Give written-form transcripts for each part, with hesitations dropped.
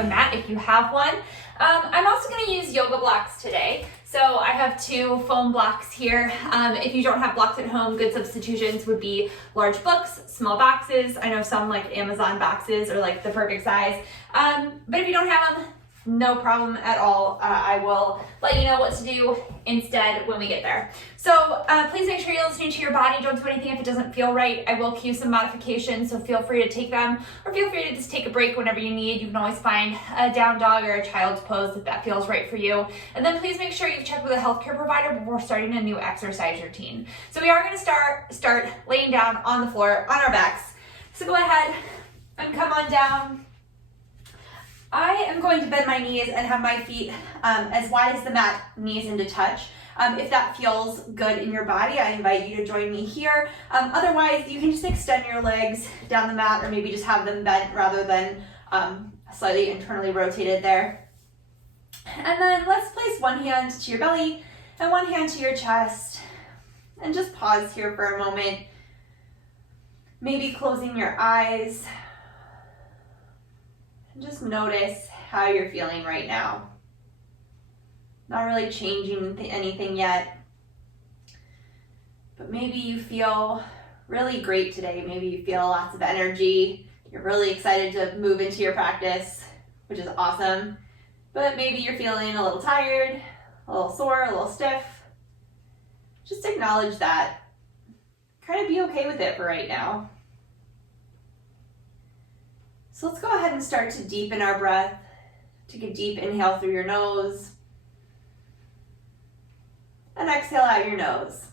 grab a mat if you have one. I'm also going to use yoga blocks today. So I have 2 foam blocks here. If you don't have blocks at home, good substitutions would be large books, small boxes. I know some like Amazon boxes are like the perfect size. But if you don't have them, no problem at all. I will let you know what to do instead when we get there. So please make sure you're listening to your body. Don't do anything if it doesn't feel right. I will cue some modifications, so feel free to take them, or feel free to just take a break whenever you need. You can always find a down dog or a child's pose if that feels right for you. And then please make sure you've checked with a healthcare provider before starting a new exercise routine. So we are going to start laying down on the floor on our backs. So go ahead and come on down. I am going to bend my knees and have my feet as wide as the mat, knees into touch. If that feels good in your body, I invite you to join me here. Otherwise, you can just extend your legs down the mat, or maybe just have them bent rather than slightly internally rotated there. And then let's place one hand to your belly and one hand to your chest. And just pause here for a moment. Maybe closing your eyes. Just notice how you're feeling right now. Not really changing anything yet, but maybe you feel really great today. Maybe you feel lots of energy. You're really excited to move into your practice, which is awesome. But maybe you're feeling a little tired, a little sore, a little stiff. Just acknowledge that. Kind of be okay with it for right now. So let's go ahead and start to deepen our breath. Take a deep inhale through your nose. And exhale out your nose.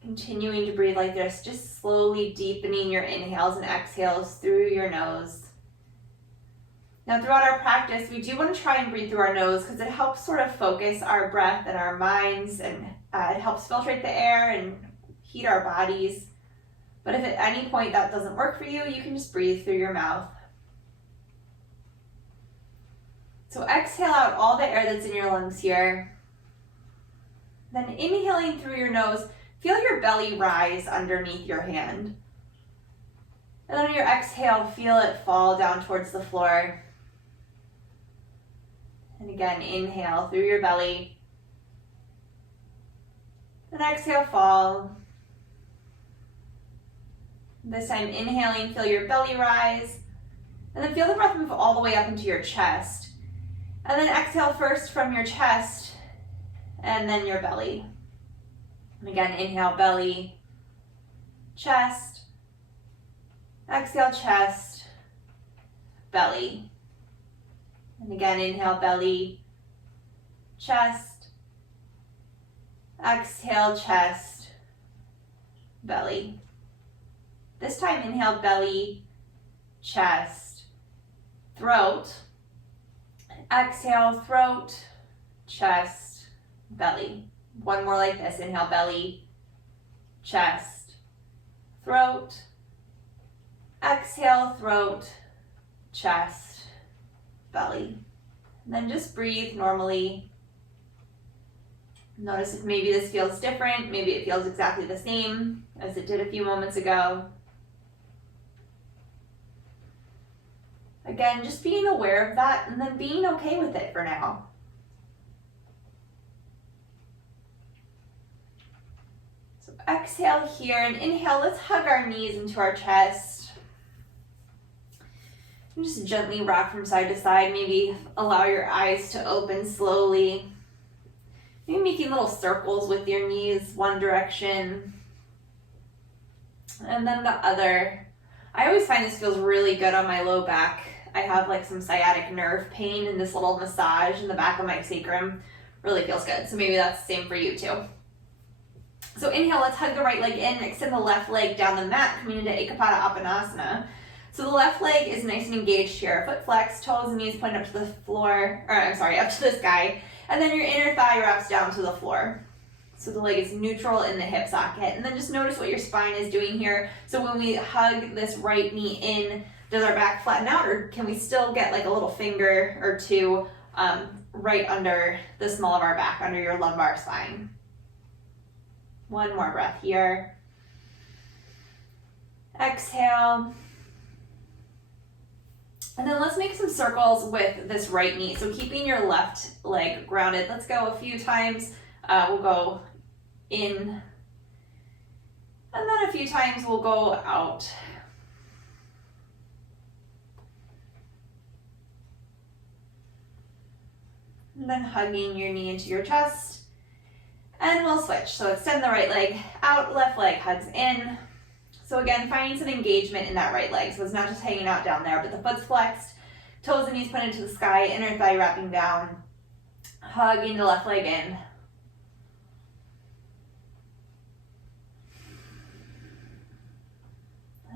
Continuing to breathe like this, just slowly deepening your inhales and exhales through your nose. Now throughout our practice, we do want to try and breathe through our nose because it helps sort of focus our breath and our minds, and it helps filtrate the air and heat our bodies. But if at any point that doesn't work for you, you can just breathe through your mouth. So exhale out all the air that's in your lungs here. Then inhaling through your nose, feel your belly rise underneath your hand. And then on your exhale, feel it fall down towards the floor. And again, inhale through your belly. And exhale, fall. This time inhaling, feel your belly rise, and then feel the breath move all the way up into your chest. And then exhale first from your chest, and then your belly. And again, inhale, belly, chest, exhale, chest, belly. And again, inhale, belly, chest, exhale, chest, belly. This time, inhale, belly, chest, throat. Exhale, throat, chest, belly. One more like this. Inhale, belly, chest, throat. Exhale, throat, chest, belly. And then just breathe normally. Notice if maybe this feels different. Maybe it feels exactly the same as it did a few moments ago. Again, just being aware of that and then being okay with it for now. So exhale here and inhale. Let's hug our knees into our chest. And just gently rock from side to side. Maybe allow your eyes to open slowly. Maybe making little circles with your knees, one direction and then the other. I always find this feels really good on my low back. I have like some sciatic nerve pain, and this little massage in the back of my sacrum really feels good. So maybe that's the same for you too. So inhale, let's hug the right leg in, extend the left leg down the mat, coming into Ookatasana. So the left leg is nice and engaged here. Foot flex, toes and knees point up to the floor, up to the sky. And then your inner thigh wraps down to the floor. So the leg is neutral in the hip socket. And then just notice what your spine is doing here. So when we hug this right knee in, does our back flatten out, or can we still get like a little finger or two right under the small of our back, under your lumbar spine? One more breath here. Exhale. And then let's make some circles with this right knee. So keeping your left leg grounded. Let's go a few times. We'll go in, and then a few times we'll go out. And then hugging your knee into your chest. And we'll switch. So extend the right leg out, left leg hugs in. So again, finding some engagement in that right leg. So it's not just hanging out down there, but the foot's flexed, toes and knees pointed to the sky, inner thigh wrapping down, hugging the left leg in.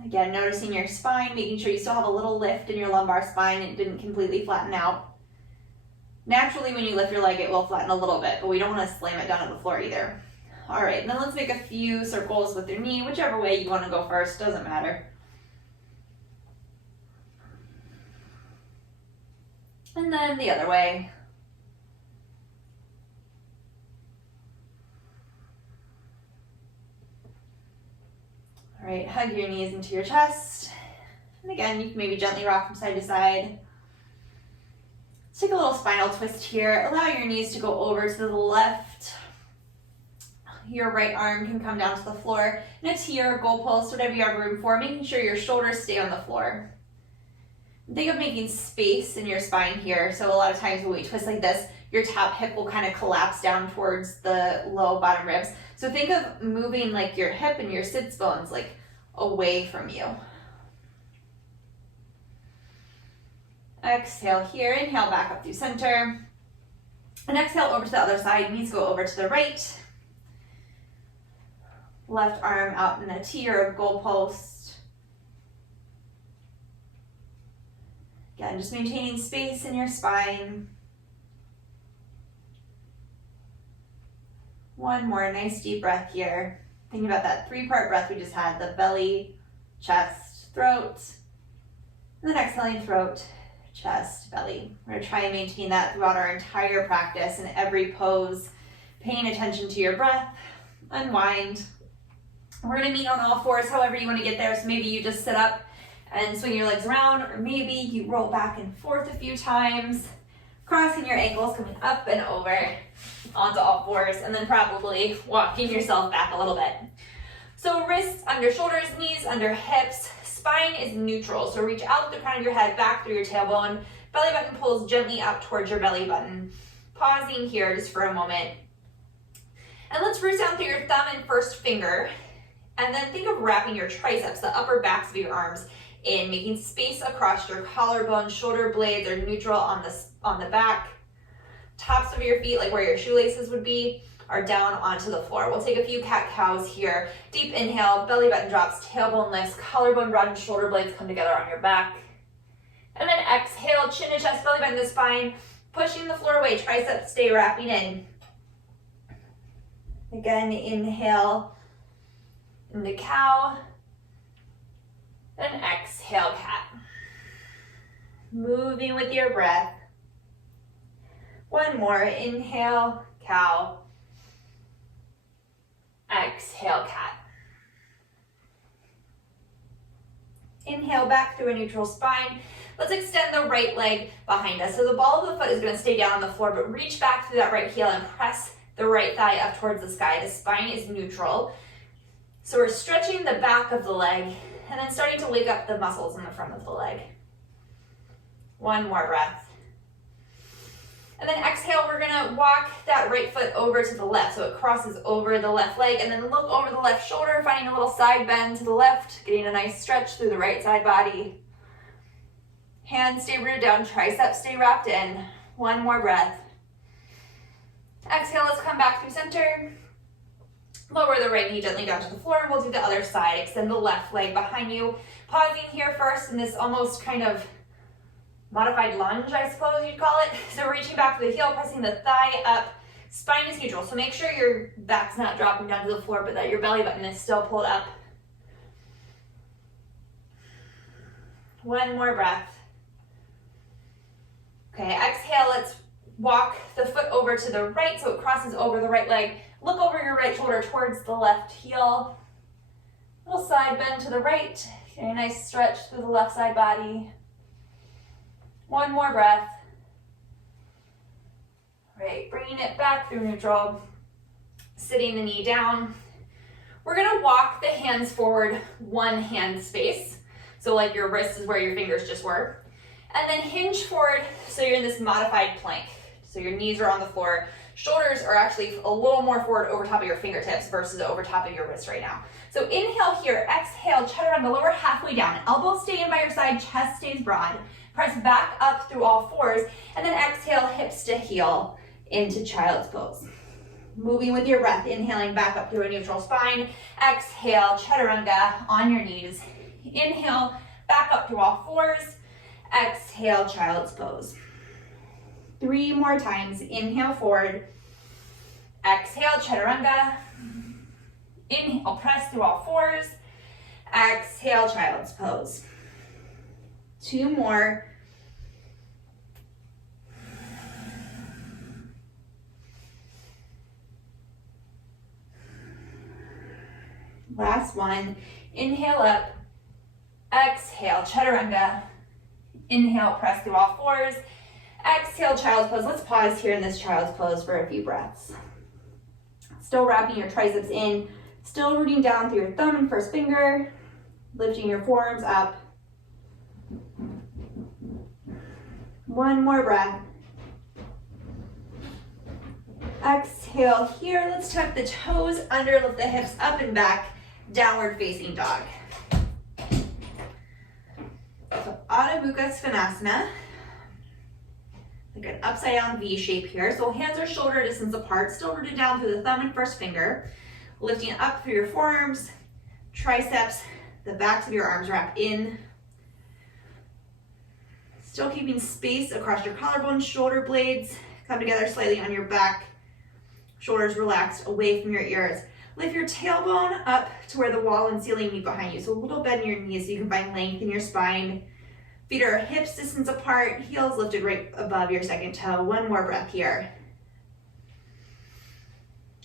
Again, noticing your spine, making sure you still have a little lift in your lumbar spine. It didn't completely flatten out. Naturally, when you lift your leg, it will flatten a little bit, but we don't want to slam it down on the floor either. All right, then let's make a few circles with your knee, whichever way you want to go first, doesn't matter. And then the other way. All right, hug your knees into your chest. And again, you can maybe gently rock from side to side. Let's take a little spinal twist here. Allow your knees to go over to the left. Your right arm can come down to the floor. And a tier, goalpost, whatever you have room for, making sure your shoulders stay on the floor. Think of making space in your spine here. So a lot of times when we twist like this, your top hip will kind of collapse down towards the low bottom ribs. So think of moving like your hip and your sits bones like away from you. Exhale here, inhale back up through center. And exhale over to the other side, knees go over to the right. Left arm out in a T or a goalpost. Again, just maintaining space in your spine. One more nice deep breath here. Thinking about that three-part breath we just had, the belly, chest, throat. And then exhaling throat, chest, belly. We're gonna try and maintain that throughout our entire practice in every pose, paying attention to your breath, unwind. We're gonna meet on all fours, however you wanna get there. So maybe you just sit up and swing your legs around, or maybe you roll back and forth a few times, crossing your ankles, coming up and over onto all fours, and then probably walking yourself back a little bit. So wrists under shoulders, knees under hips, spine is neutral. So reach out the crown of your head back through your tailbone, belly button pulls gently up towards your belly button. Pausing here just for a moment. And let's reach down through your thumb and first finger, and then think of wrapping your triceps, the upper backs of your arms, in, making space across your collarbone, shoulder blades are neutral on the back. Tops of your feet, like where your shoelaces would be, are down onto the floor. We'll take a few cat-cows here. Deep inhale, belly button drops, tailbone lifts, collarbone broadens, shoulder blades come together on your back. And then exhale, chin to chest, belly button to spine, pushing the floor away, triceps stay wrapping in. Again, inhale into cow, and exhale, cat. Moving with your breath. One more, inhale, cow. Exhale, cat. Inhale back through a neutral spine. Let's extend the right leg behind us. So the ball of the foot is going to stay down on the floor, but reach back through that right heel and press the right thigh up towards the sky. The spine is neutral. So we're stretching the back of the leg and then starting to wake up the muscles in the front of the leg. One more breath. And then exhale, we're gonna walk that right foot over to the left. So it crosses over the left leg, and then look over the left shoulder, finding a little side bend to the left, getting a nice stretch through the right side body. Hands stay rooted down, triceps stay wrapped in. One more breath. Exhale, let's come back through center. Lower the right knee gently down to the floor. We'll do the other side. Extend the left leg behind you. Pausing here first in this almost kind of modified lunge, I suppose you'd call it. So reaching back to the heel, pressing the thigh up. Spine is neutral, so make sure your back's not dropping down to the floor, but that your belly button is still pulled up. One more breath. Okay, exhale, let's walk the foot over to the right so it crosses over the right leg. Look over your right shoulder towards the left heel. Little side bend to the right. Get a nice stretch through the left side body. One more breath. Right, bringing it back through neutral. Sitting the knee down. We're gonna walk the hands forward one hand space. So like your wrist is where your fingers just were. And then hinge forward so you're in this modified plank. So your knees are on the floor. Shoulders are actually a little more forward over top of your fingertips versus over top of your wrist right now. So inhale here, exhale, chaturanga, lower halfway down. Elbows stay in by your side, chest stays broad. Press back up through all fours, and then exhale, hips to heel into child's pose. Moving with your breath, inhaling back up through a neutral spine. Exhale, chaturanga on your knees. Inhale, back up through all fours. Exhale, child's pose. 3 more times. Inhale forward. Exhale, chaturanga. Inhale, press through all fours. Exhale, child's pose. 2 more. Last one. Inhale up. Exhale, chaturanga. Inhale, press through all fours. Exhale, child's pose. Let's pause here in this child's pose for a few breaths. Still wrapping your triceps in. Still rooting down through your thumb and first finger. Lifting your forearms up. 1 more breath. Exhale here. Let's tuck the toes under, lift the hips up and back. Downward facing dog. So Adho Mukha Svanasana. Like an upside down V shape here. So hands are shoulder distance apart, still rooted down through the thumb and first finger. Lifting up through your forearms, triceps, the backs of your arms wrap in. Still keeping space across your collarbone, shoulder blades. Come together slightly on your back. Shoulders relaxed away from your ears. Lift your tailbone up to where the wall and ceiling meet behind you. So a little bend in your knees so you can find length in your spine. Feet are hips distance apart, heels lifted right above your second toe. 1 more breath here.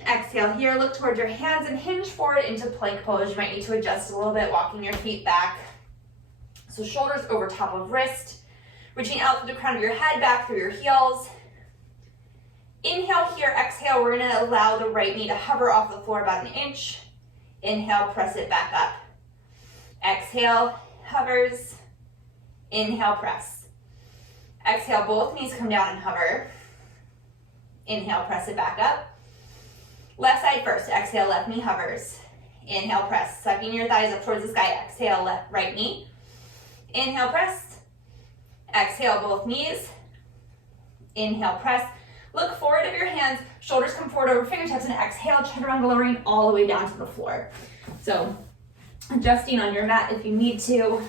Exhale here, look towards your hands and hinge forward into plank pose. You might need to adjust a little bit, walking your feet back. So shoulders over top of wrist, reaching out through the crown of your head, back through your heels. Inhale here, exhale, we're gonna allow the right knee to hover off the floor about 1 inch. Inhale, press it back up. Exhale, hovers. Inhale, press. Exhale, both knees come down and hover. Inhale, press it back up. Left side first, exhale, left knee hovers. Inhale, press, sucking your thighs up towards the sky. Exhale, left, right knee. Inhale, press. Exhale, both knees. Inhale, press. Look forward of your hands, shoulders come forward over fingertips, and exhale, chaturanga, lowering all the way down to the floor. So adjusting on your mat if you need to.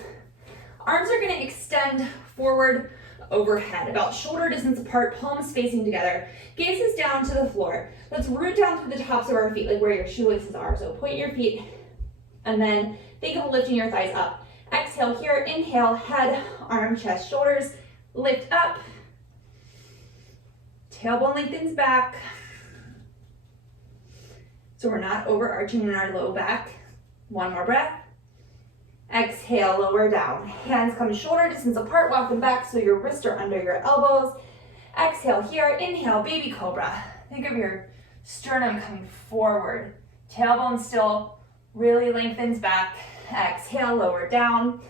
Arms are gonna extend forward overhead, about shoulder distance apart, palms facing together. Gaze is down to the floor. Let's root down through the tops of our feet, like where your shoelaces are. So point your feet, and then think of lifting your thighs up. Exhale here, inhale, head, arm, chest, shoulders, lift up. Tailbone lengthens back. So we're not overarching in our low back. 1 more breath. Exhale, lower down. Hands come shoulder distance apart, walk them back so your wrists are under your elbows. Exhale here, inhale, baby cobra. Think of your sternum coming forward. Tailbone still really lengthens back. Exhale, lower down.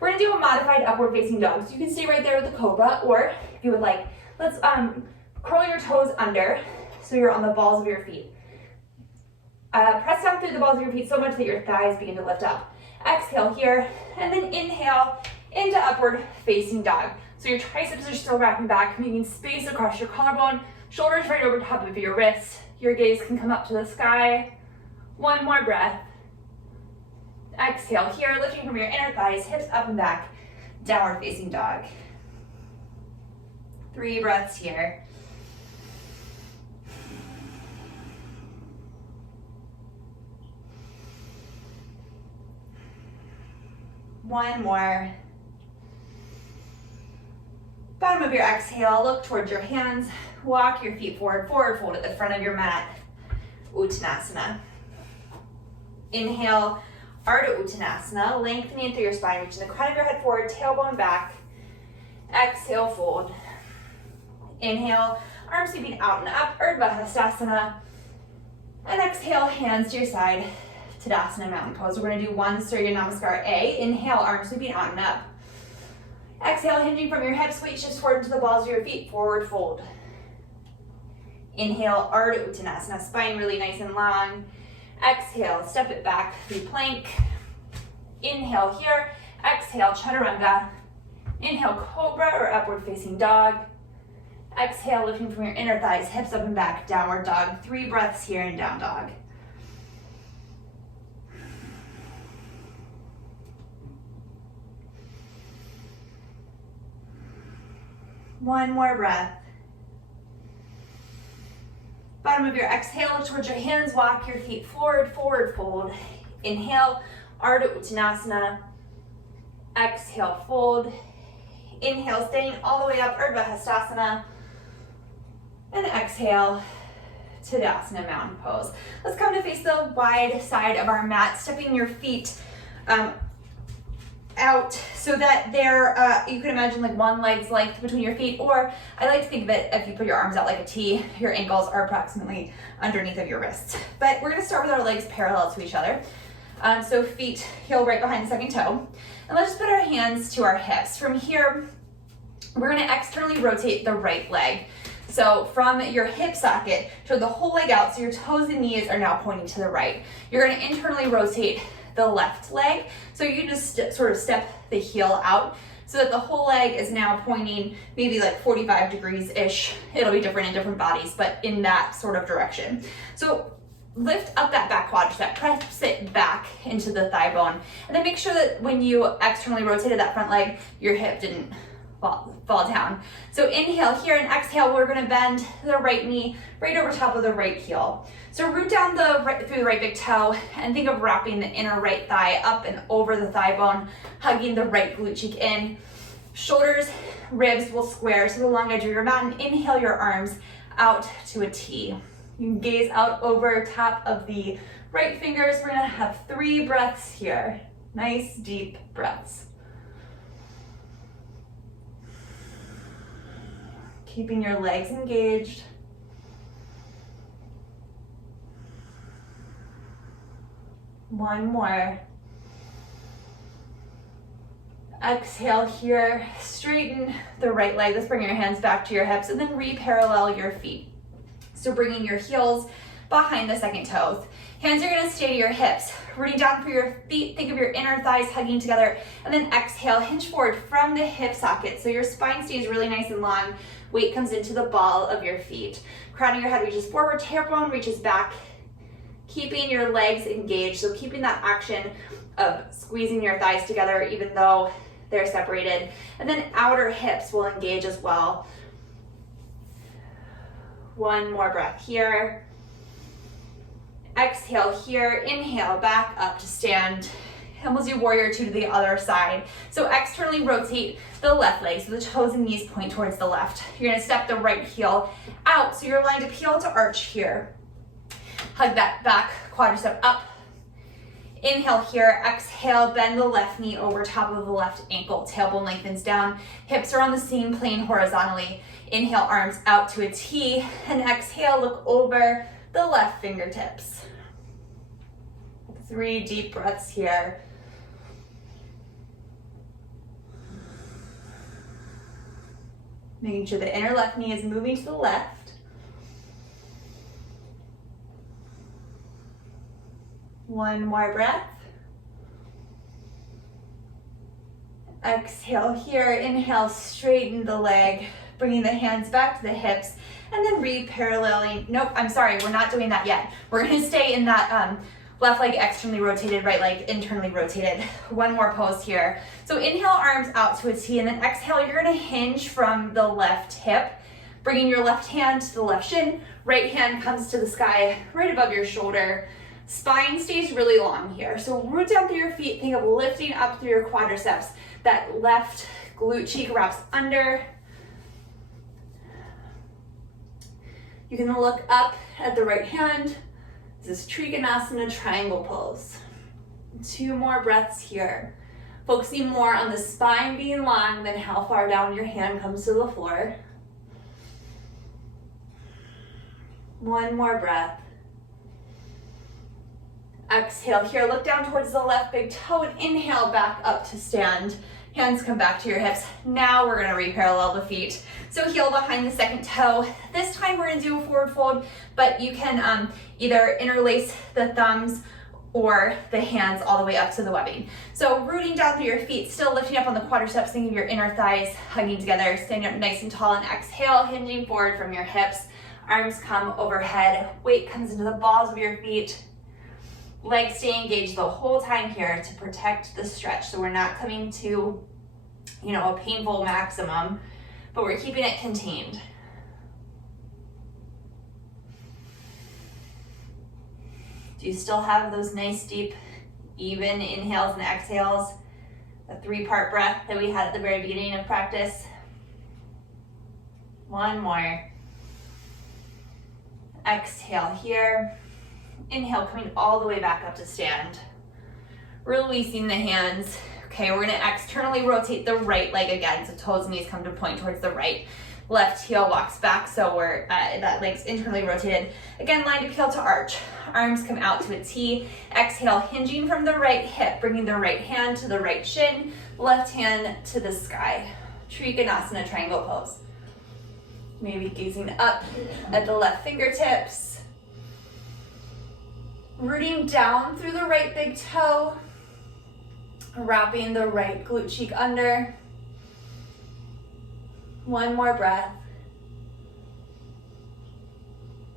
We're gonna do a modified upward facing dog. So you can stay right there with the cobra, or if you would like, let's curl your toes under so you're on the balls of your feet. Press down through the balls of your feet so much that your thighs begin to lift up. Exhale here, and then inhale into upward facing dog. So your triceps are still wrapping back, making space across your collarbone, shoulders right over top of your wrists. Your gaze can come up to the sky. 1 more breath. Exhale here, lifting from your inner thighs, hips up and back, downward facing dog. 3 breaths here. One more. Bottom of your exhale, look towards your hands. Walk your feet forward, forward fold at the front of your mat. Uttanasana. Inhale, Ardha Uttanasana, lengthening through your spine, reaching the crown of your head forward, tailbone back. Exhale, fold. Inhale, arms sweeping out and up, Ookatasana. And exhale, hands to your side, Tadasana, mountain pose. We're gonna do one Surya Namaskar A. Inhale, arms sweeping out and up. Exhale, hinging from your hips, weight shifts forward into the balls of your feet, forward fold. Inhale, Ardha Uttanasana, spine really nice and long. Exhale, step it back through plank. Inhale here, exhale, Chaturanga. Inhale, Cobra or upward facing dog. Exhale, lifting from your inner thighs, hips up and back, downward dog. 3 breaths here in down dog. One more breath. Bottom of your exhale, look towards your hands, walk your feet forward, forward fold. Inhale, Ardha Uttanasana. Exhale, fold. Inhale, staying all the way up, Ookatasana. And exhale, Tadasana, mountain pose. Let's come to face the wide side of our mat, stepping your feet out so that they're, you can imagine like one leg's length between your feet, or I like to think of it if you put your arms out like a T, your ankles are approximately underneath of your wrists. But we're gonna start with our legs parallel to each other. So feet heel right behind the second toe. And let's just put our hands to our hips. From here, we're gonna externally rotate the right leg. So from your hip socket, show the whole leg out so your toes and knees are now pointing to the right. You're gonna internally rotate the left leg. So you just sort of step the heel out so that the whole leg is now pointing maybe like 45 degrees-ish. It'll be different in different bodies, but in that sort of direction. So lift up that back quadricep, press it back into the thigh bone, and then make sure that when you externally rotated that front leg, your hip didn't fall down. So inhale here and exhale, we're gonna bend the right knee right over top of the right heel. So root down through the right big toe and think of wrapping the inner right thigh up and over the thigh bone, hugging the right glute cheek in. Shoulders, ribs will square to the long edge of your mat, and inhale your arms out to a T. You can gaze out over top of the right fingers. We're gonna have 3 breaths here. Nice deep breaths. Keeping your legs engaged. One more. Exhale here, straighten the right leg. Let's bring your hands back to your hips and then re-parallel your feet. So bringing your heels behind the second toes. Hands are gonna stay to your hips. Rooting down for your feet, think of your inner thighs hugging together, and then exhale, hinge forward from the hip socket. So your spine stays really nice and long. Weight comes into the ball of your feet. Crown of your head reaches forward, tailbone reaches back. Keeping your legs engaged, so keeping that action of squeezing your thighs together even though they're separated. And then outer hips will engage as well. One more breath here. Exhale here, inhale, back up to stand. And we'll do warrior 2 to the other side. So externally rotate the left leg so the toes and knees point towards the left. You're gonna step the right heel out so you're aligned to heel to arch here. Hug that back quadricep up. Inhale here, exhale, bend the left knee over top of the left ankle. Tailbone lengthens down, hips are on the same plane horizontally. Inhale, arms out to a T, and exhale, look over the left fingertips. 3 deep breaths here. Making sure the inner left knee is moving to the left. One more breath. Exhale here, inhale, straighten the leg, bringing the hands back to the hips, and then re-paralleling. Nope, I'm sorry, we're not doing that yet. We're gonna stay in that left leg externally rotated, right leg internally rotated. One more pose here. So inhale, arms out to a T, and then exhale, you're gonna hinge from the left hip, bringing your left hand to the left shin, right hand comes to the sky right above your shoulder. Spine stays really long here. So root down through your feet, think of lifting up through your quadriceps. That left glute cheek wraps under. You can look up at the right hand. This is Trikonasana, triangle pose. 2 more breaths here. Focusing more on the spine being long than how far down your hand comes to the floor. One more breath. Exhale here, look down towards the left big toe and inhale back up to stand. Hands come back to your hips. Now we're gonna re-parallel the feet. So heel behind the second toe. This time we're gonna do a forward fold, but you can either interlace the thumbs or the hands all the way up to the webbing. So rooting down through your feet, still lifting up on the quadriceps, thinking of your inner thighs hugging together, standing up nice and tall, and exhale, hinging forward from your hips. Arms come overhead, weight comes into the balls of your feet. Legs stay engaged the whole time here to protect the stretch. So we're not coming to, a painful maximum, but we're keeping it contained. Do you still have those nice, deep, even inhales and exhales? The 3-part breath that we had at the very beginning of practice. One more. Exhale here. Inhale, coming all the way back up to stand. Releasing the hands. Okay, we're gonna externally rotate the right leg again, so toes and knees come to point towards the right. Left heel walks back, so that leg's internally rotated. Again, line to heel to arch. Arms come out to a T. Exhale, hinging from the right hip, bringing the right hand to the right shin, left hand to the sky. Trikonasana, triangle pose. Maybe gazing up at the left fingertips. Rooting down through the right big toe. Wrapping the right glute cheek under. One more breath.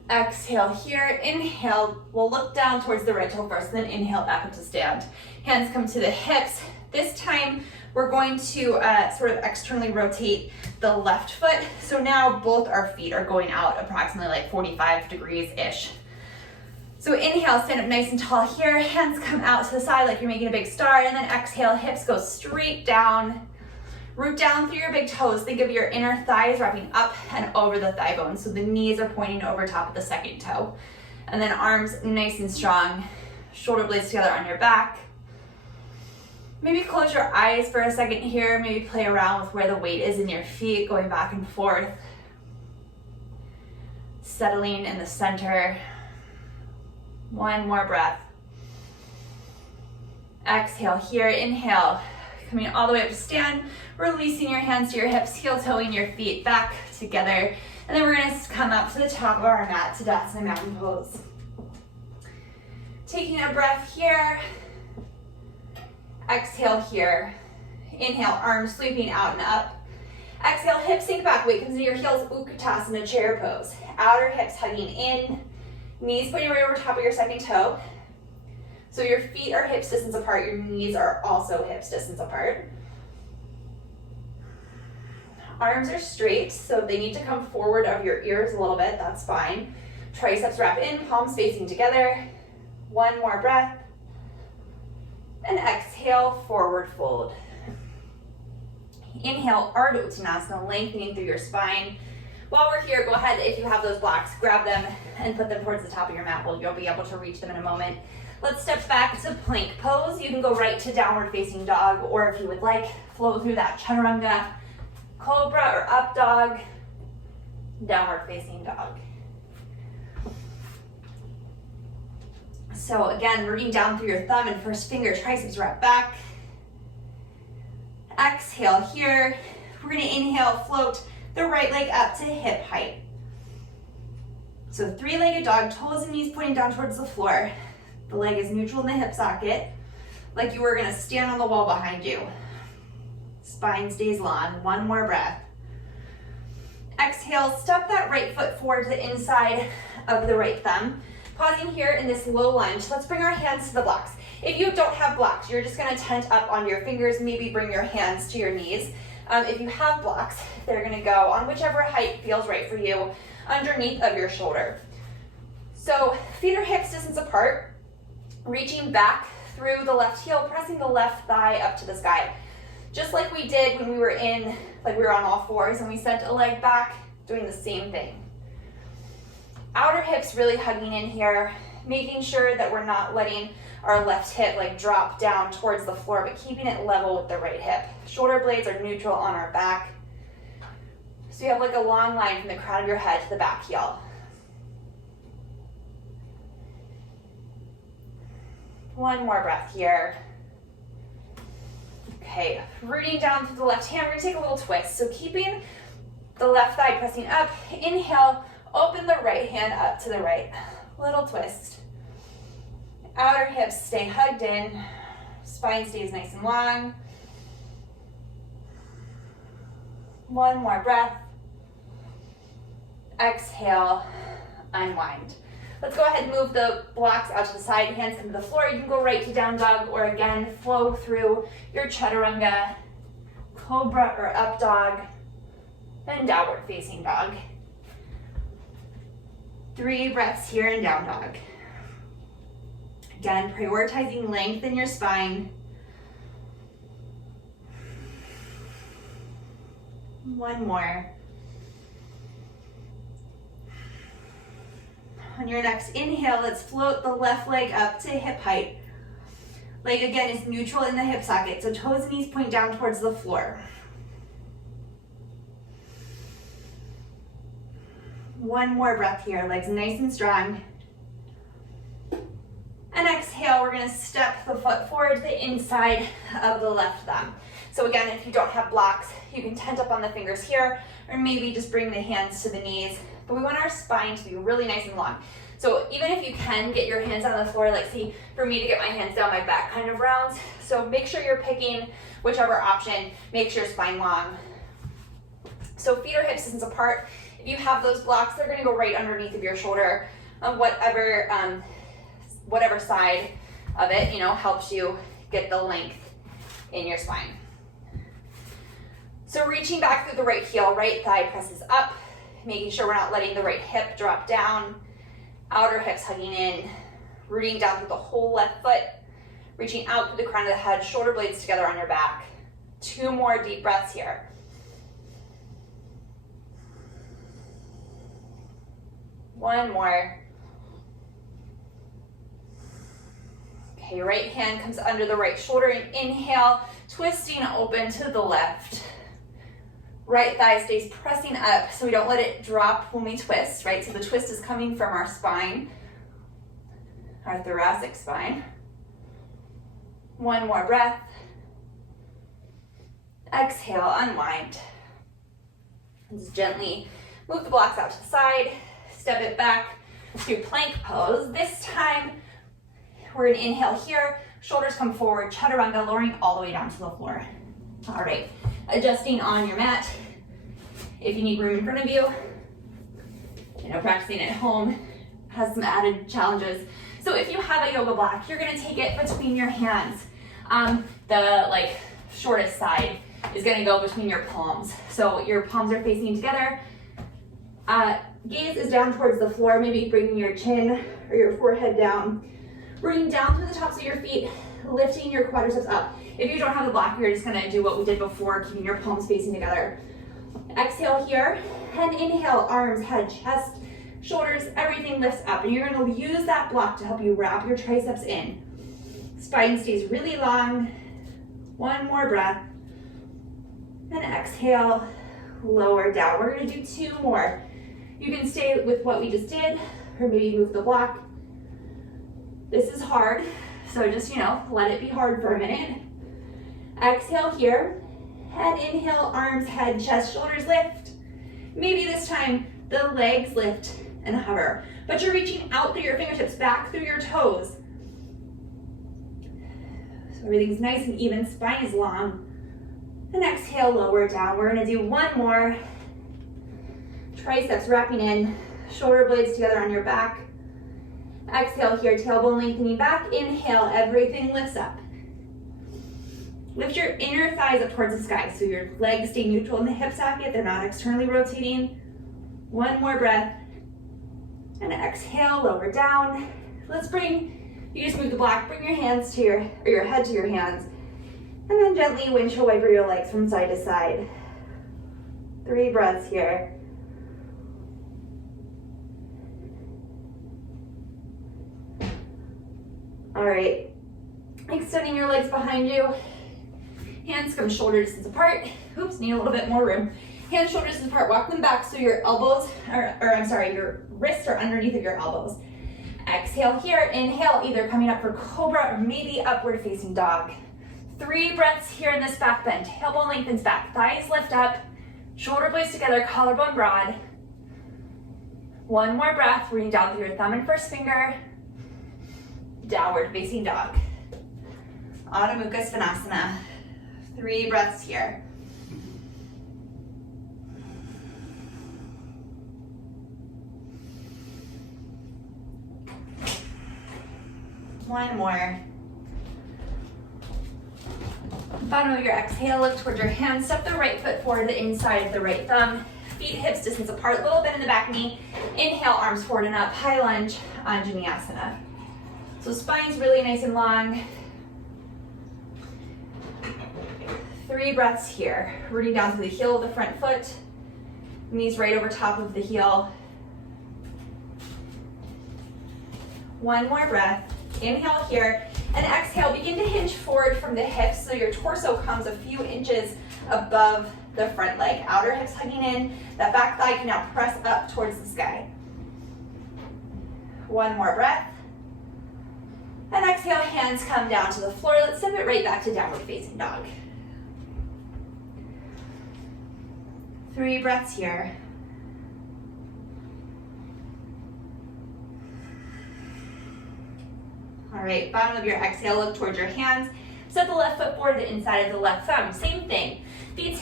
Exhale here, inhale. We'll look down towards the right toe first, then inhale back up to stand. Hands come to the hips. This time we're going to sort of externally rotate the left foot. So now both our feet are going out approximately like 45 degrees-ish. So inhale, stand up nice and tall here. Hands come out to the side like you're making a big star, and then exhale, hips go straight down. Root down through your big toes. Think of your inner thighs wrapping up and over the thigh bone. So the knees are pointing over top of the second toe. And then arms nice and strong. Shoulder blades together on your back. Maybe close your eyes for a second here. Maybe play around with where the weight is in your feet, going back and forth. Settling in the center. One more breath. Exhale here, inhale. Coming all the way up to stand, releasing your hands to your hips, heel toeing your feet back together. And then we're gonna come up to the top of our mat, Tadasana Mountain Pose. Taking a breath here. Exhale here. Inhale, arms sweeping out and up. Exhale, hips sink back, weight comes into your heels, Ookatasana chair pose. Outer hips hugging in, knees pointing right over top of your second toe. So your feet are hips distance apart, your knees are also hips distance apart. Arms are straight, so they need to come forward of your ears a little bit, that's fine. Triceps wrap in, palms facing together. One more breath. And exhale, forward fold. Inhale, Ardha Uttanasana, lengthening through your spine. While we're here, go ahead, if you have those blocks, grab them and put them towards the top of your mat. You'll be able to reach them in a moment. Let's step back to plank pose. You can go right to downward facing dog, or if you would like, flow through that chaturanga, cobra or up dog, downward facing dog. So again, rooting down through your thumb and first finger, triceps wrap back. Exhale here. We're gonna inhale, float the right leg up to hip height. So 3-legged dog, toes and knees pointing down towards the floor. The leg is neutral in the hip socket, like you were gonna stand on the wall behind you. Spine stays long, one more breath. Exhale, step that right foot forward to the inside of the right thumb. Pausing here in this low lunge, let's bring our hands to the blocks. If you don't have blocks, you're just gonna tent up on your fingers, maybe bring your hands to your knees. If you have blocks, they're gonna go on whichever height feels right for you, underneath of your shoulder. So feet are hips distance apart, reaching back through the left heel, pressing the left thigh up to the sky. Just like we did when we were on all fours and we sent a leg back, doing the same thing. Outer hips really hugging in here, making sure that we're not letting our left hip like drop down towards the floor, but keeping it level with the right hip. Shoulder blades are neutral on our back. So you have like a long line from the crown of your head to the back heel. One more breath here. Okay, rooting down through the left hand, we're gonna take a little twist. So keeping the left thigh pressing up, inhale, open the right hand up to the right. Little twist. Outer hips stay hugged in, spine stays nice and long. One more breath. Exhale, unwind. Let's go ahead and move the blocks out to the side, hands come to the floor. You can go right to down dog, or again, flow through your chaturanga, cobra or up dog, and downward facing dog. 3 breaths here in down dog. Again, prioritizing length in your spine. One more. On your next inhale, let's float the left leg up to hip height. Leg again is neutral in the hip socket, so toes and knees point down towards the floor. One more breath here, legs nice and strong. And exhale, we're gonna step the foot forward to the inside of the left thumb. So again, if you don't have blocks, you can tent up on the fingers here, or maybe just bring the hands to the knees. But we want our spine to be really nice and long. So even if you can get your hands on the floor, like see, for me to get my hands down, my back kind of rounds. So make sure you're picking whichever option makes your spine long. So feet or hip distance apart. If you have those blocks, they're gonna go right underneath of your shoulder on whatever side of it, helps you get the length in your spine. So reaching back through the right heel, right thigh presses up, making sure we're not letting the right hip drop down, outer hips hugging in, rooting down through the whole left foot, reaching out through the crown of the head, shoulder blades together on your back. 2 more deep breaths here. One more. Okay, right hand comes under the right shoulder and inhale, twisting open to the left. Right thigh stays pressing up so we don't let it drop when we twist, right? So the twist is coming from our spine, our thoracic spine. One more breath. Exhale, unwind. And just gently move the blocks out to the side, step it back to plank pose. This time, we're gonna inhale here, shoulders come forward, chaturanga, lowering all the way down to the floor. All right, adjusting on your mat. If you need room in front of you, practicing at home has some added challenges. So if you have a yoga block, you're gonna take it between your hands. The shortest side is gonna go between your palms. So your palms are facing together. Gaze is down towards the floor, maybe bringing your chin or your forehead down. Bringing down through the tops of your feet, lifting your quadriceps up. If you don't have the block, you're just gonna do what we did before, keeping your palms facing together. Exhale here, and inhale, arms, head, chest, shoulders, everything lifts up. And you're gonna use that block to help you wrap your triceps in. Spine stays really long. One more breath. And exhale, lower down. We're gonna do 2 more. You can stay with what we just did, or maybe move the block. This is hard, so just, let it be hard for a minute. Exhale here, and inhale, arms, head, chest, shoulders lift. Maybe this time the legs lift and hover, but you're reaching out through your fingertips, back through your toes. So everything's nice and even, spine is long. And exhale, lower down. We're gonna do 1 more. Triceps wrapping in, shoulder blades together on your back. Exhale here, tailbone lengthening back. Inhale, everything lifts up. Lift your inner thighs up towards the sky so your legs stay neutral in the hip socket. They're not externally rotating. 1 more breath. And exhale, lower down. You just move the block, bring your hands to your head to your hands. And then gently windshield wiper your legs from side to side. 3 breaths here. All right, extending your legs behind you. Hands come shoulder distance apart. Oops, need a little bit more room. Hands shoulder distance apart, walk them back so your elbows, your wrists are underneath of your elbows. Exhale here, inhale, either coming up for cobra or maybe upward facing dog. 3 breaths here in this back bend. Tailbone lengthens back, thighs lift up, shoulder blades together, collarbone broad. 1 more breath, reaching down through your thumb and first finger. Downward facing dog. Adho Mukha Svanasana. 3 breaths here. One more. Bottom of your exhale, look towards your hands. Step the right foot forward to the inside of the right thumb. Feet hips distance apart, a little bit in the back knee. Inhale, arms forward and up, high lunge, Anjaneyasana. So spine's really nice and long. 3 breaths here. Rooting down to the heel of the front foot. Knees right over top of the heel. 1 more breath. Inhale here, and exhale, begin to hinge forward from the hips so your torso comes a few inches above the front leg. Outer hips hugging in, that back thigh can now press up towards the sky. 1 more breath. And exhale, hands come down to the floor. Let's step it right back to downward facing dog. 3 breaths here. All right, bottom of your exhale, look towards your hands. Step the left foot forward to the inside of the left thumb. Same thing. Feet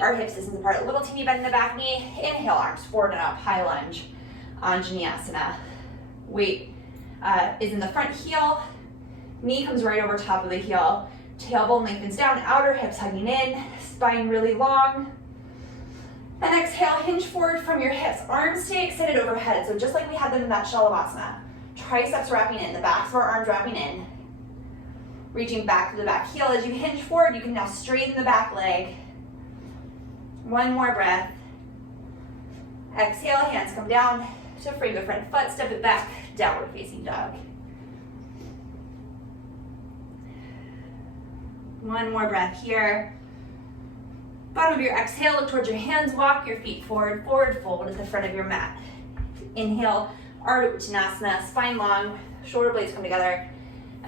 are hip distance apart. A little teeny bend in the back knee. Inhale, arms forward and up, high lunge, Anjaneyasana. Weight is in the front heel. Knee comes right over top of the heel. Tailbone lengthens down, outer hips hugging in, spine really long. And exhale, hinge forward from your hips. Arms stay extended overhead, so just like we had them in that Shalabhasana. Triceps wrapping in, the backs of our arms wrapping in. Reaching back to the back heel. As you hinge forward, you can now straighten the back leg. 1 more breath. Exhale, hands come down to frame the front foot, step it back, downward facing dog. 1 more breath here. Bottom of your exhale, look towards your hands, walk your feet forward, forward fold at the front of your mat. Inhale, Ardha Uttanasana, spine long, shoulder blades come together.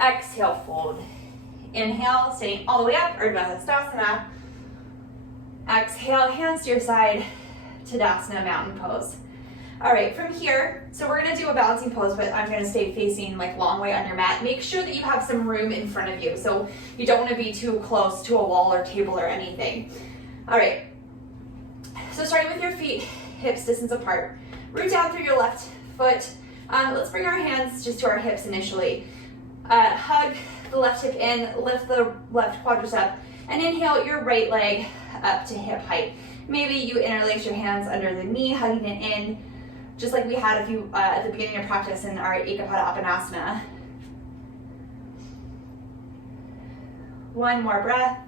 Exhale, fold. Inhale, staying all the way up, Ardha Hastasana. Exhale, hands to your side, Tadasana, mountain pose. All right, from here, so we're gonna do a balancing pose, but I'm gonna stay facing like long way on your mat. Make sure that you have some room in front of you, so you don't wanna be too close to a wall or table or anything. All right, so starting with your feet, hips distance apart. Root down through your left foot. Let's bring our hands just to our hips initially. Hug the left hip in, lift the left quadricep, and inhale your right leg up to hip height. Maybe you interlace your hands under the knee, hugging it in, just like we had at the beginning of practice in our Ookatasana. 1 more breath.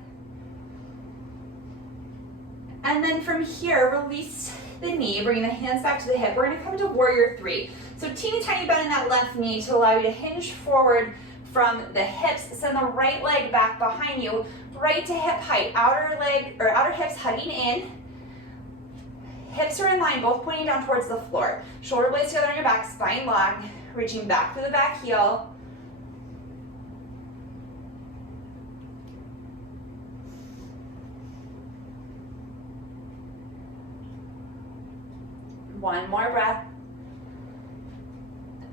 And then from here, release the knee, bringing the hands back to the hip. We're gonna come to warrior 3. So teeny tiny bend in that left knee to allow you to hinge forward from the hips. Send the right leg back behind you, right to hip height. Outer hips hugging in. Hips are in line, both pointing down towards the floor. Shoulder blades together on your back, spine long, reaching back through the back heel. One more breath.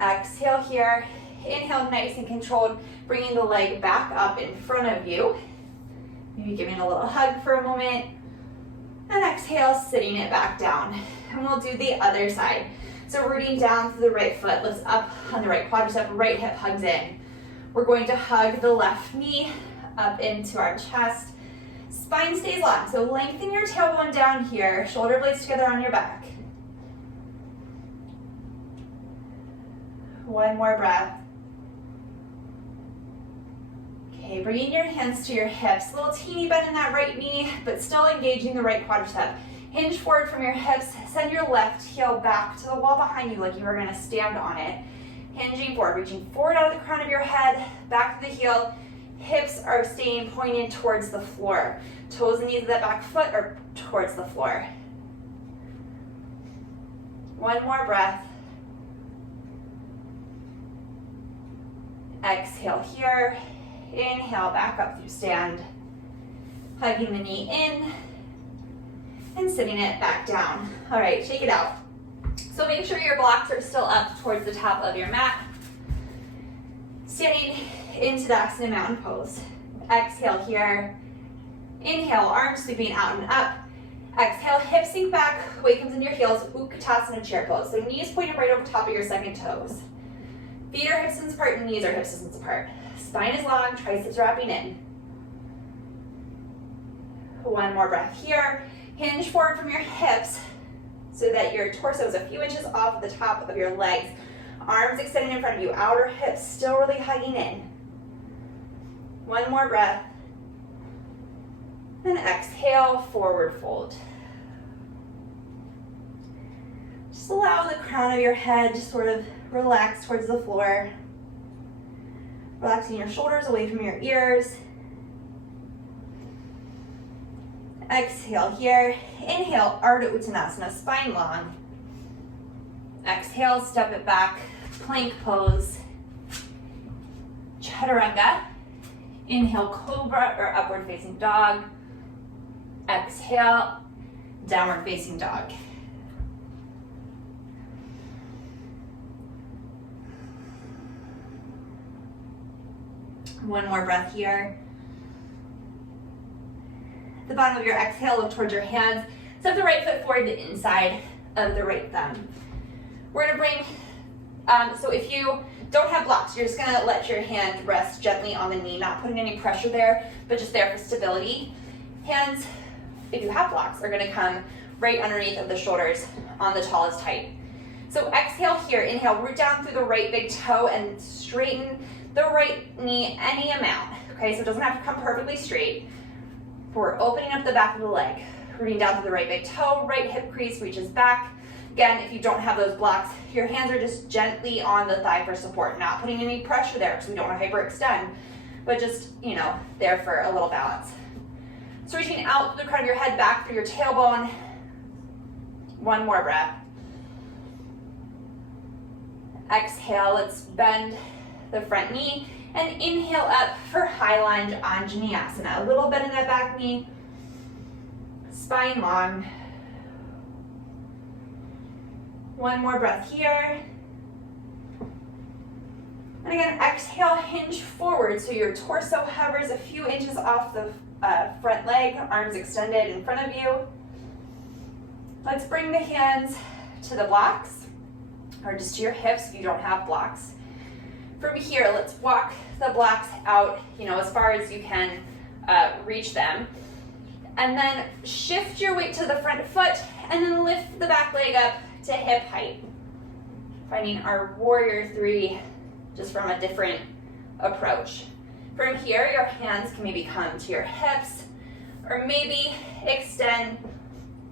Exhale here. Inhale, nice and controlled, bringing the leg back up in front of you. Maybe giving a little hug for a moment. And exhale, sitting it back down. And we'll do the other side. So rooting down through the right foot, lifts up on the right quadricep, right hip hugs in. We're going to hug the left knee up into our chest. Spine stays long, so lengthen your tailbone down here, shoulder blades together on your back. 1 more breath. Okay, bringing your hands to your hips, little teeny bend in that right knee, but still engaging the right quadricep. Hinge forward from your hips, send your left heel back to the wall behind you like you are gonna stand on it. Hinging forward, reaching forward out of the crown of your head, back to the heel. Hips are staying pointed towards the floor. Toes and knees of that back foot are towards the floor. One more breath. Exhale here. Inhale, back up through stand. Hugging the knee in and sitting it back down. All right, shake it out. So make sure your blocks are still up towards the top of your mat. Standing into Ookatasana mountain pose. Exhale here. Inhale, arms sweeping out and up. Exhale, hips sink back, weight comes into your heels, Ookatasana chair pose. So knees pointed right over top of your second toes. Feet are hip distance apart and knees are hip distance apart. Spine is long, triceps wrapping in. One more breath here. Hinge forward from your hips so that your torso is a few inches off the top of your legs. Arms extended in front of you, outer hips still really hugging in. One more breath. And exhale, forward fold. Just allow the crown of your head to sort of relax towards the floor. Relaxing your shoulders away from your ears. Exhale here. Inhale, Ardha Uttanasana, spine long. Exhale, step it back, plank pose. Chaturanga. Inhale, cobra or upward facing dog. Exhale, downward facing dog. One more breath here. The bottom of your exhale, look towards your hands. Step the right foot forward to inside of the right thumb. We're gonna bring, so if you don't have blocks, you're just gonna let your hand rest gently on the knee, not putting any pressure there, but just there for stability. Hands, if you have blocks, are gonna come right underneath of the shoulders on the tallest height. So exhale here, inhale, root down through the right big toe and straighten the right knee any amount, okay? So it doesn't have to come perfectly straight. We're opening up the back of the leg, rooting down through the right big toe, right hip crease reaches back. Again, if you don't have those blocks, your hands are just gently on the thigh for support, not putting any pressure there because we don't want to hyperextend, but just, there for a little balance. So reaching out the crown of your head back through your tailbone. One more breath. Exhale, let's bend the front knee and inhale up for high lunge Anjaneyasana. A little bend in that back knee, spine long. One more breath here. And again, exhale, hinge forward so your torso hovers a few inches off the front leg, arms extended in front of you. Let's bring the hands to the blocks, or just to your hips if you don't have blocks. From here, let's walk the blocks out, as far as you can reach them. And then shift your weight to the front foot and then lift the back leg up to hip height. Finding our warrior three just from a different approach. From here, your hands can maybe come to your hips or maybe extend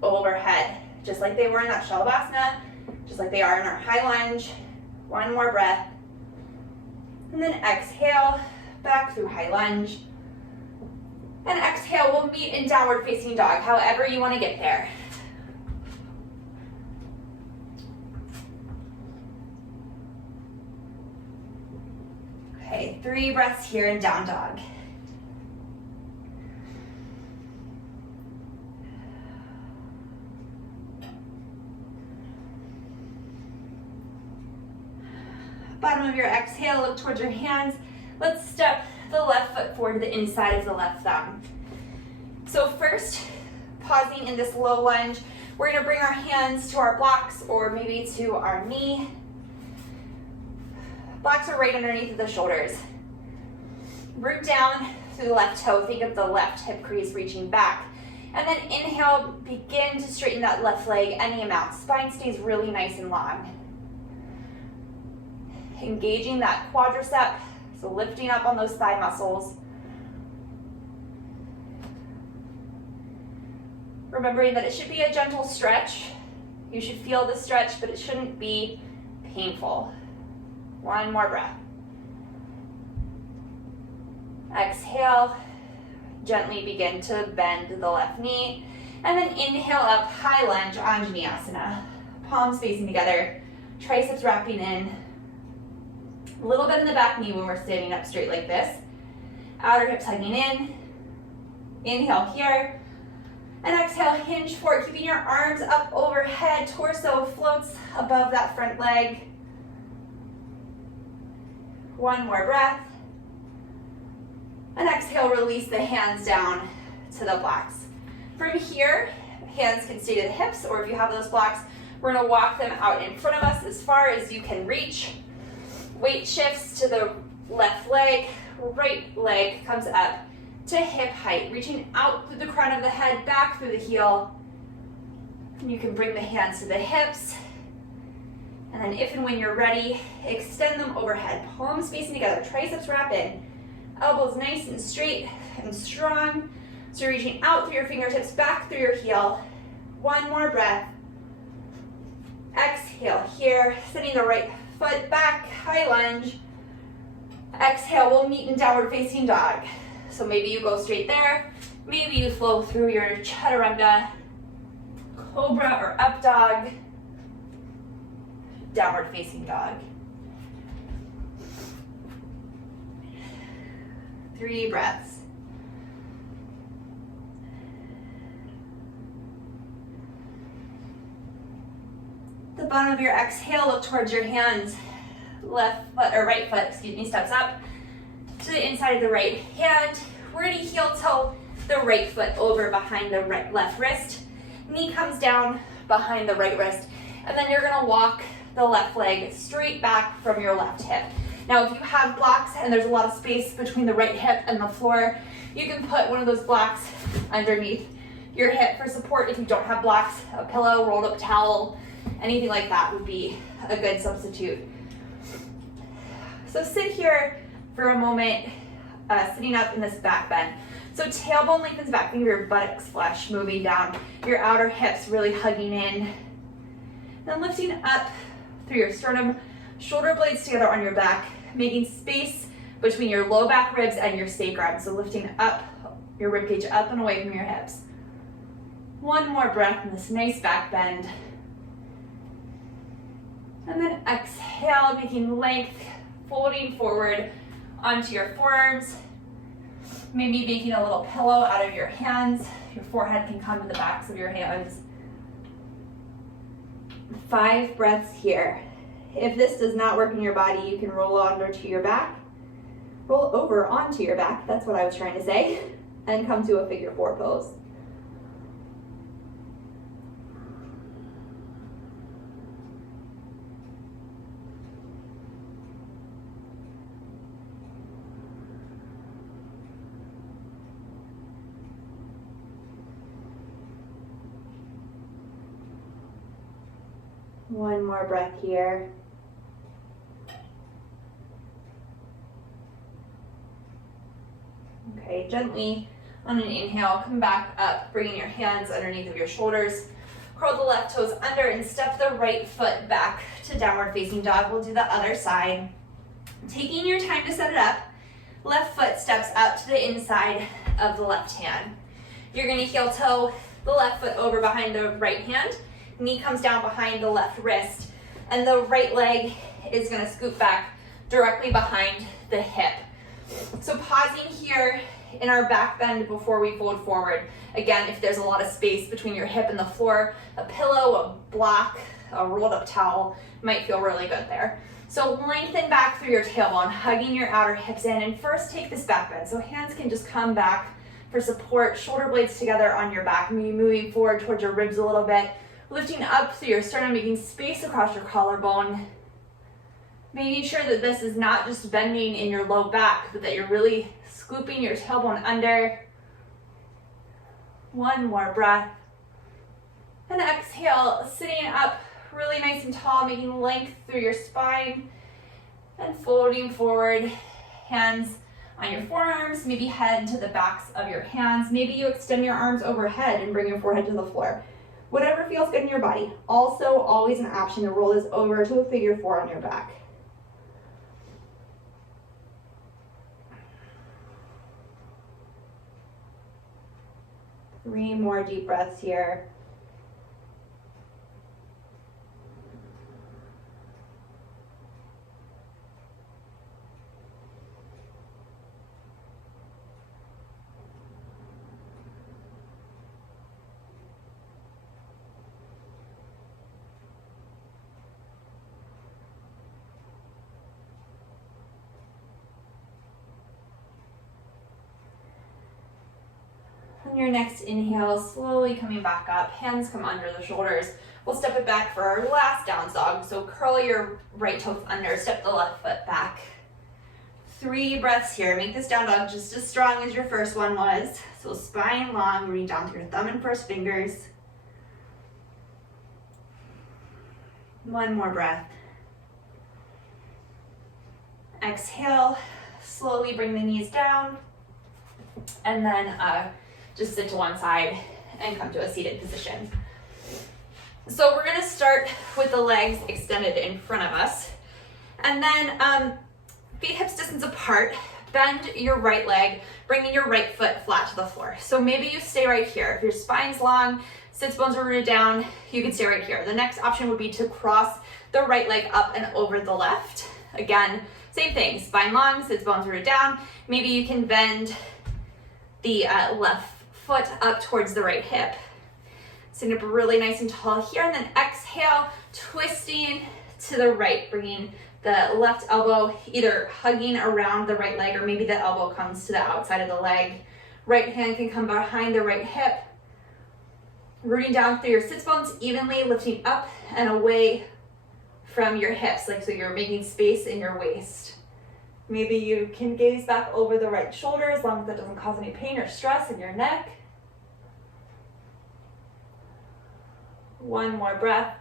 overhead, just like they were in that Shalabhasana, just like they are in our high lunge. One more breath. And then exhale, back through high lunge. And exhale, we'll meet in downward facing dog, however you want to get there. Okay, 3 breaths here in down dog. Bottom of your exhale, look towards your hands. Let's step the left foot forward to the inside of the left thumb. So first, pausing in this low lunge, we're gonna bring our hands to our blocks or maybe to our knee. Blocks are right underneath of the shoulders. Root down through the left toe, think of the left hip crease reaching back. And then inhale, begin to straighten that left leg any amount. Spine stays really nice and long. Engaging that quadricep, so lifting up on those thigh muscles. Remembering that it should be a gentle stretch. You should feel the stretch, but it shouldn't be painful. One more breath. Exhale, gently begin to bend the left knee, and then inhale up, high lunge, Anjaneyasana. Palms facing together, triceps wrapping in. A little bit in the back knee when we're standing up straight like this. Outer hips hugging in. Inhale here. And exhale, hinge forward, keeping your arms up overhead. Torso floats above that front leg. One more breath. And exhale, release the hands down to the blocks. From here, hands can stay to the hips, or if you have those blocks, we're gonna walk them out in front of us as far as you can reach. Weight shifts to the left leg, right leg comes up to hip height, reaching out through the crown of the head, back through the heel. And you can bring the hands to the hips. And then if and when you're ready, extend them overhead, palms facing together, triceps wrap in, elbows nice and straight and strong. So you're reaching out through your fingertips, back through your heel. One more breath. Exhale here, sending the right foot back, high lunge. Exhale, we'll meet in downward facing dog. So maybe you go straight there, maybe you flow through your chaturanga, cobra or up dog, downward facing dog. 3 breaths. The bottom of your exhale, look towards your hands. Left foot or right foot, steps up to the inside of the right hand. We're gonna heel toe the right foot over behind the left wrist. Knee comes down behind the right wrist, and then you're gonna walk the left leg straight back from your left hip. Now, if you have blocks and there's a lot of space between the right hip and the floor, you can put one of those blocks underneath your hip for support. If you don't have blocks, a pillow, rolled up towel, anything like that would be a good substitute. So sit here for a moment, sitting up in this back bend. So tailbone lengthens back, think of your buttocks flush, moving down, your outer hips really hugging in. Then lifting up through your sternum, shoulder blades together on your back, making space between your low back ribs and your sacrum. So lifting up, your ribcage up and away from your hips. One more breath in this nice back bend. And then exhale, making length, folding forward onto your forearms. Maybe making a little pillow out of your hands. Your forehead can come to the backs of your hands. 5 breaths here. If this does not work in your body, you can roll over to your back. Roll over onto your back, that's what I was trying to say, and come to a figure 4 pose. One more breath here. Okay, gently on an inhale, come back up, bringing your hands underneath of your shoulders. Curl the left toes under and step the right foot back to downward facing dog. We'll do the other side. Taking your time to set it up, left foot steps out to the inside of the left hand. You're gonna heel toe the left foot over behind the right hand. Knee comes down behind the left wrist, and the right leg is gonna scoop back directly behind the hip. So pausing here in our back bend before we fold forward. Again, if there's a lot of space between your hip and the floor, a pillow, a block, a rolled up towel might feel really good there. So lengthen back through your tailbone, hugging your outer hips in, and first take this back bend. So hands can just come back for support, shoulder blades together on your back, maybe moving forward towards your ribs a little bit, lifting up through your sternum, making space across your collarbone, making sure that this is not just bending in your low back, but that you're really scooping your tailbone under. One more breath. And exhale, sitting up really nice and tall, making length through your spine, and folding forward, hands on your forearms, maybe head to the backs of your hands. Maybe you extend your arms overhead and bring your forehead to the floor. Whatever feels good in your body. Also, always an option to roll this over to a figure 4 on your back. 3 more deep breaths here. On your next inhale, slowly coming back up, hands come under the shoulders. We'll step it back for our last down dog. So curl your right toes under, step the left foot back. 3 breaths here. Make this down dog just as strong as your first one was. So spine long, rooting down through your thumb and first fingers. 1 more breath. Exhale, slowly bring the knees down, and then just sit to one side and come to a seated position. So we're gonna start with the legs extended in front of us. And then feet hips distance apart, bend your right leg, bringing your right foot flat to the floor. So maybe you stay right here. If your spine's long, sits bones are rooted down, you can stay right here. The next option would be to cross the right leg up and over the left. Again, same thing, spine long, sits bones rooted down. Maybe you can bend the left foot up towards the right hip. Sitting up really nice and tall here, and then exhale, twisting to the right, bringing the left elbow either hugging around the right leg, or maybe the elbow comes to the outside of the leg. Right hand can come behind the right hip, rooting down through your sits bones evenly, lifting up and away from your hips, like so you're making space in your waist. Maybe you can gaze back over the right shoulder as long as that doesn't cause any pain or stress in your neck. 1 more breath.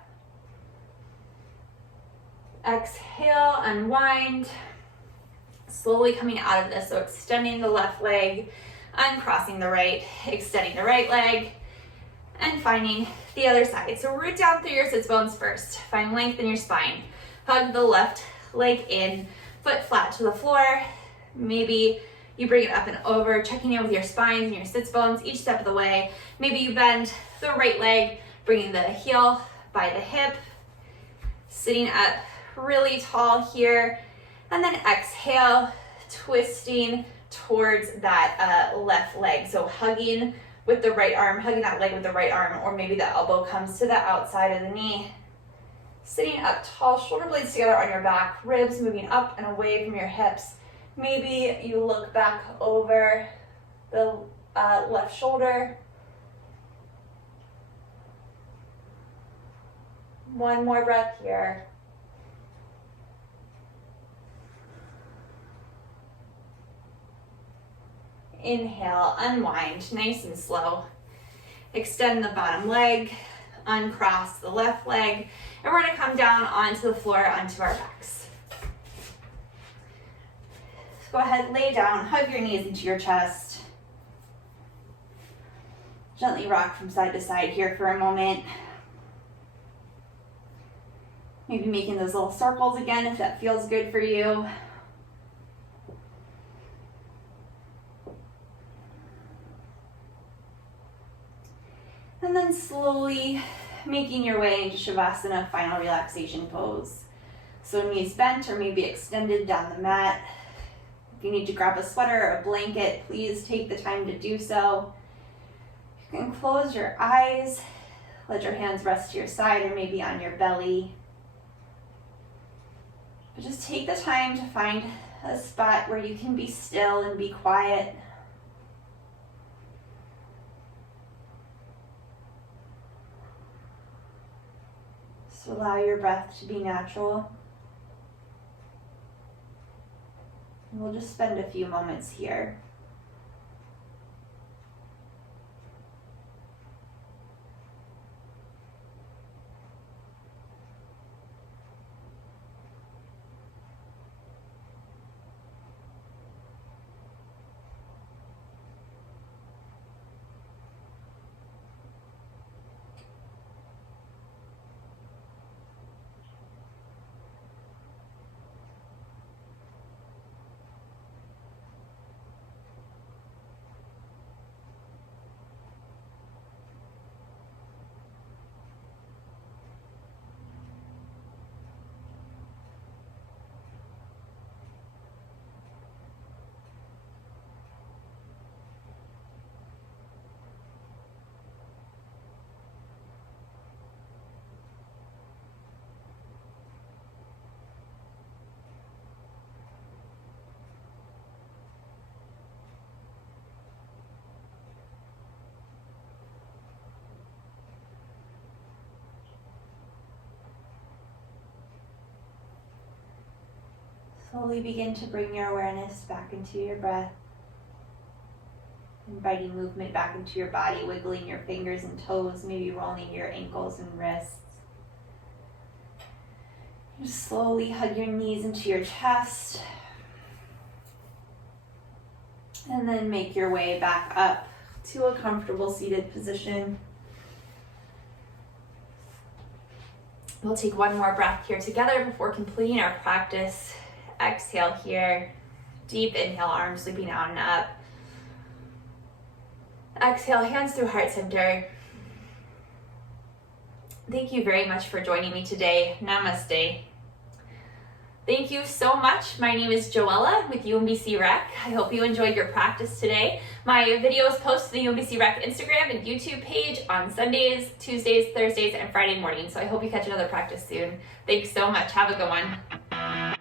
Exhale, unwind. Slowly coming out of this, so extending the left leg, uncrossing the right, extending the right leg, and finding the other side. So root down through your sits bones first. Find length in your spine. Hug the left leg in, foot flat to the floor. Maybe you bring it up and over, checking in with your spines and your sits bones each step of the way. Maybe you bend the right leg, bringing the heel by the hip, sitting up really tall here, and then exhale, twisting towards that left leg. So hugging with the right arm, hugging that leg with the right arm, or maybe the elbow comes to the outside of the knee. Sitting up tall, shoulder blades together on your back, ribs moving up and away from your hips. Maybe you look back over the left shoulder. 1 more breath here. Inhale, unwind, nice and slow. Extend the bottom leg, uncross the left leg, and we're gonna come down onto the floor, onto our backs. Go ahead, lay down, hug your knees into your chest. Gently rock from side to side here for a moment. Maybe making those little circles again if that feels good for you. And then slowly making your way into Shavasana, final relaxation pose. So knees bent or maybe extended down the mat. If you need to grab a sweater or a blanket, please take the time to do so. You can close your eyes, let your hands rest to your side or maybe on your belly. But just take the time to find a spot where you can be still and be quiet. So allow your breath to be natural. And we'll just spend a few moments here. Slowly begin to bring your awareness back into your breath. Inviting movement back into your body, wiggling your fingers and toes, maybe rolling your ankles and wrists. Just slowly hug your knees into your chest. And then make your way back up to a comfortable seated position. We'll take one more breath here together before completing our practice. Exhale here. Deep inhale, arms sweeping out and up. Exhale, hands through heart center. Thank you very much for joining me today. Namaste. Thank you so much. My name is Joella with UMBC Rec. I hope you enjoyed your practice today. My videos post to the UMBC Rec Instagram and YouTube page on Sundays, Tuesdays, Thursdays, and Friday mornings. So I hope you catch another practice soon. Thanks so much. Have a good one.